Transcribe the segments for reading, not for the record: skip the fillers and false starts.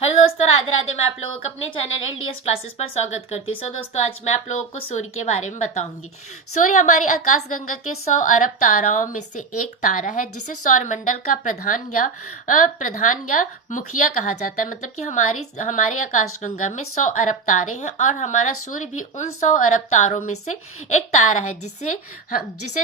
Hello दोस्तों, राधे राधे। मैं आप लोगों को अपने चैनल LDS क्लासेस पर स्वागत करती हूँ। दोस्तों, आज मैं आप लोगों को सूर्य के बारे में बताऊंगी। सूर्य हमारी आकाशगंगा के 100 अरब ताराओं में से एक तारा है, जिसे सौरमंडल का प्रधान या मुखिया कहा जाता है। मतलब कि हमारी आकाशगंगा में 100 अरब तारे हैं और हमारा सूर्य भी उन 100 अरब तारों में से एक तारा है, जिसे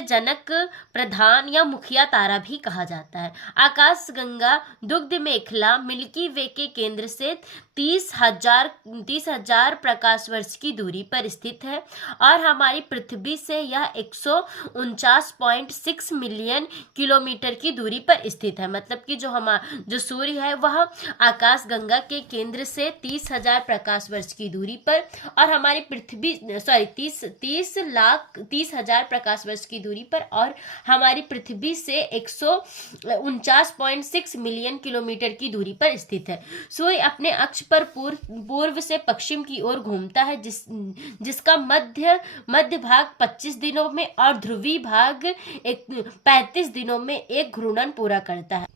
जनक, प्रधान या मुखिया तारा भी कहा जाता है। आकाशगंगा दुग्ध मेखला मिल्की वे के केंद्र से 30,000 प्रकाश वर्ष की दूरी पर स्थित है और हमारी पृथ्वी से यह 149.6 मिलियन किलोमीटर की दूरी पर स्थित है। मतलब कि जो सूर्य है वह आकाश गंगा के केंद्र से 30,000 प्रकाश वर्ष की दूरी पर और हमारी पृथ्वी 30,000 प्रकाश वर्ष की दूरी पर और हमारी पृथ्वी से 149.6 मिलियन किलोमीटर की दूरी पर स्थित है। सूर्य अपने अक्ष पर पूर्व से पश्चिम की ओर घूमता है, जिसका मध्य भाग 25 दिनों में और ध्रुवीय भाग 35 दिनों में एक घूर्णन पूरा करता है।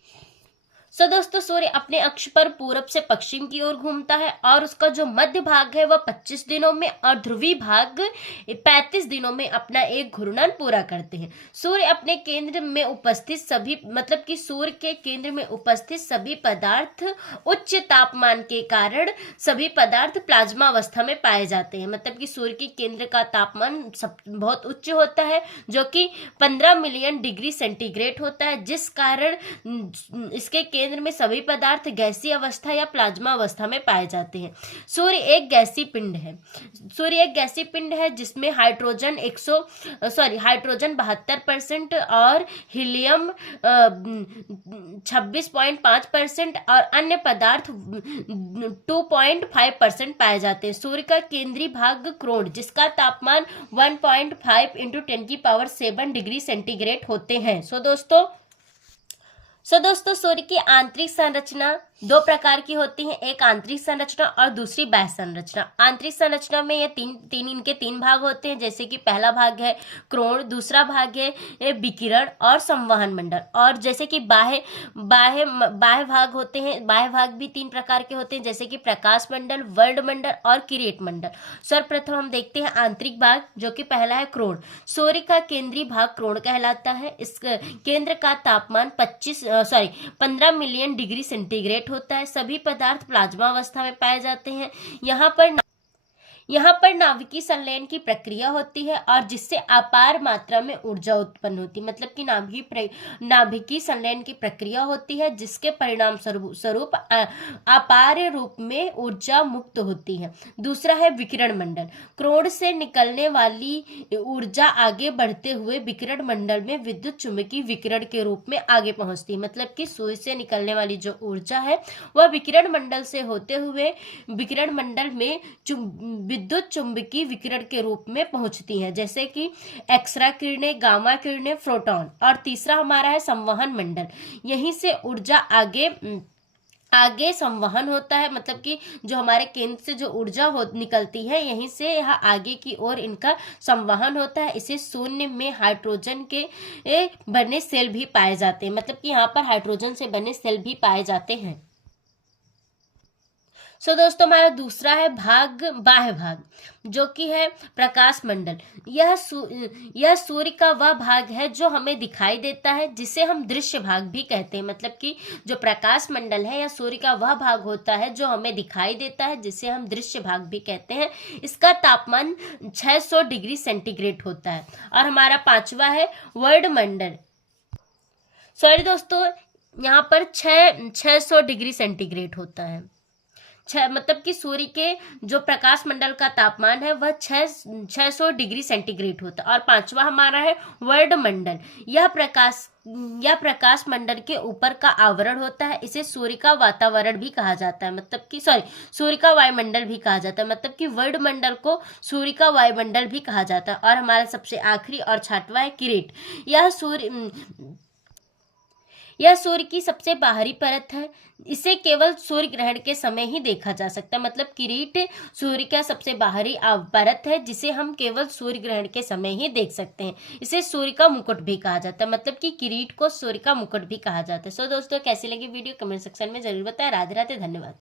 दोस्तों, सूर्य अपने अक्ष पर पूरब से पश्चिम की ओर घूमता है और उसका जो मध्य भाग है वह 25 दिनों में और ध्रुवीय भाग 35 दिनों में अपना एक घूर्णन पूरा करते हैं। सूर्य अपने केंद्र में उपस्थित सूर्य के केंद्र में उपस्थित सभी पदार्थ उच्च तापमान के कारण सभी पदार्थ प्लाज्मा अवस्था में पाए जाते हैं। मतलब कि सूर्य के केंद्र का तापमान बहुत उच्च होता है, जो कि 15 मिलियन डिग्री सेंटीग्रेड होता है, जिस कारण इसके केंद्र में सभी पदार्थ गैसीय अवस्था या प्लाज्मा अवस्था में पाए जाते हैं। सूर्य एक गैसीय पिंड है जिसमें हाइड्रोजन 72% और हीलियम 26.5% और अन्य पदार्थ 2.5% पाए जाते हैं। सूर्य का केंद्रीय भाग क्रोड, जिसका तापमान 1.5 × 10⁷ डिग्री सेंटीग्रेड होते हैं। दोस्तों, सूर्य की आंतरिक संरचना दो प्रकार की होती है, एक आंतरिक संरचना और दूसरी बाह्य संरचना। आंतरिक संरचना में ये इनके तीन भाग होते हैं, जैसे कि पहला भाग है क्रोण, दूसरा भाग है विकिरण और संवहन मंडल, और जैसे कि बाह्य भाग होते हैं। बाह्य भाग भी तीन प्रकार के होते हैं, जैसे कि प्रकाश मंडल, वर्ण मंडल और किरेट मंडल। सर्वप्रथम हम देखते हैं आंतरिक भाग, जो कि पहला है क्रोण। सूर्य का केंद्रीय भाग क्रोण कहलाता है। इस केंद्र का तापमान 15 मिलियन डिग्री सेंटीग्रेड होता है। सभी पदार्थ प्लाज्मा अवस्था में पाए जाते हैं। यहाँ पर नाभिकीय संलयन की प्रक्रिया होती है और जिससे अपार मात्रा में ऊर्जा उत्पन्न होती है। मतलब कि नाभिकीय संलयन की प्रक्रिया होती है, जिसके परिणाम स्वरूप अपार रूप में ऊर्जा मुक्त होती है। दूसरा है विकिरण मंडल। क्रोण से निकलने वाली ऊर्जा आगे बढ़ते हुए विकिरण मंडल में विद्युत चुम्बकीय विकिरण के रूप में आगे पहुंचती है। मतलब कि सूर्य से निकलने वाली जो ऊर्जा है वह विकिरण मंडल से होते हुए विकिरण मंडल में विद्युत चुंबकीय विकिरण के रूप में पहुंचती हैं, जैसे कि एक्सरा किरणें, गामा किरणें, फोटॉन। और तीसरा हमारा है संवहन मंडल। यहीं से ऊर्जा आगे संवहन होता है। मतलब कि जो हमारे केंद्र से जो ऊर्जा निकलती है, यहीं से यह आगे की ओर इनका संवहन होता है। इसे शून्य में हाइड्रोजन के बने सेल भी पाए जाते हैं। मतलब कि यहाँ पर हाइड्रोजन से बने सेल भी पाए जाते हैं। दोस्तों, हमारा दूसरा है बाह्य भाग, जो कि है प्रकाश मंडल। यह सूर्य का वह भाग है जो हमें दिखाई देता है, जिसे हम दृश्य भाग भी कहते हैं। मतलब कि जो प्रकाश मंडल है यह सूर्य का वह भाग होता है जो हमें दिखाई देता है, जिसे हम दृश्य भाग भी कहते हैं। इसका तापमान 600 डिग्री सेंटीग्रेड होता है। और हमारा पांचवा है वर्ण मंडल। दोस्तों, यहाँ पर 600 डिग्री सेंटीग्रेड होता है। मतलब कि सूर्य के जो प्रकाश मंडल का तापमान है वह 600 डिग्री सेंटीग्रेड होता है। और पांचवा हमारा है वर्ण मंडल। यह प्रकाश मंडल के ऊपर का आवरण होता है। इसे सूर्य का वातावरण भी कहा जाता है। मतलब कि सूर्य का वायुमंडल भी कहा जाता है। मतलब कि वर्ण मंडल को सूर्य का वायुमंडल भी कहा जाता है। और हमारा सबसे आखिरी और छठवां है किरीट। यह सूर्य की सबसे बाहरी परत है। इसे केवल सूर्य ग्रहण के समय ही देखा जा सकता है। मतलब किरीट सूर्य का सबसे बाहरी परत है, जिसे हम केवल सूर्य ग्रहण के समय ही देख सकते हैं। इसे सूर्य का मुकुट भी कहा जाता है। मतलब कि किरीट को सूर्य का मुकुट भी कहा जाता है। दोस्तों, कैसी लगी वीडियो कमेंट सेक्शन में जरूर बताएं। राधे राधे, धन्यवाद।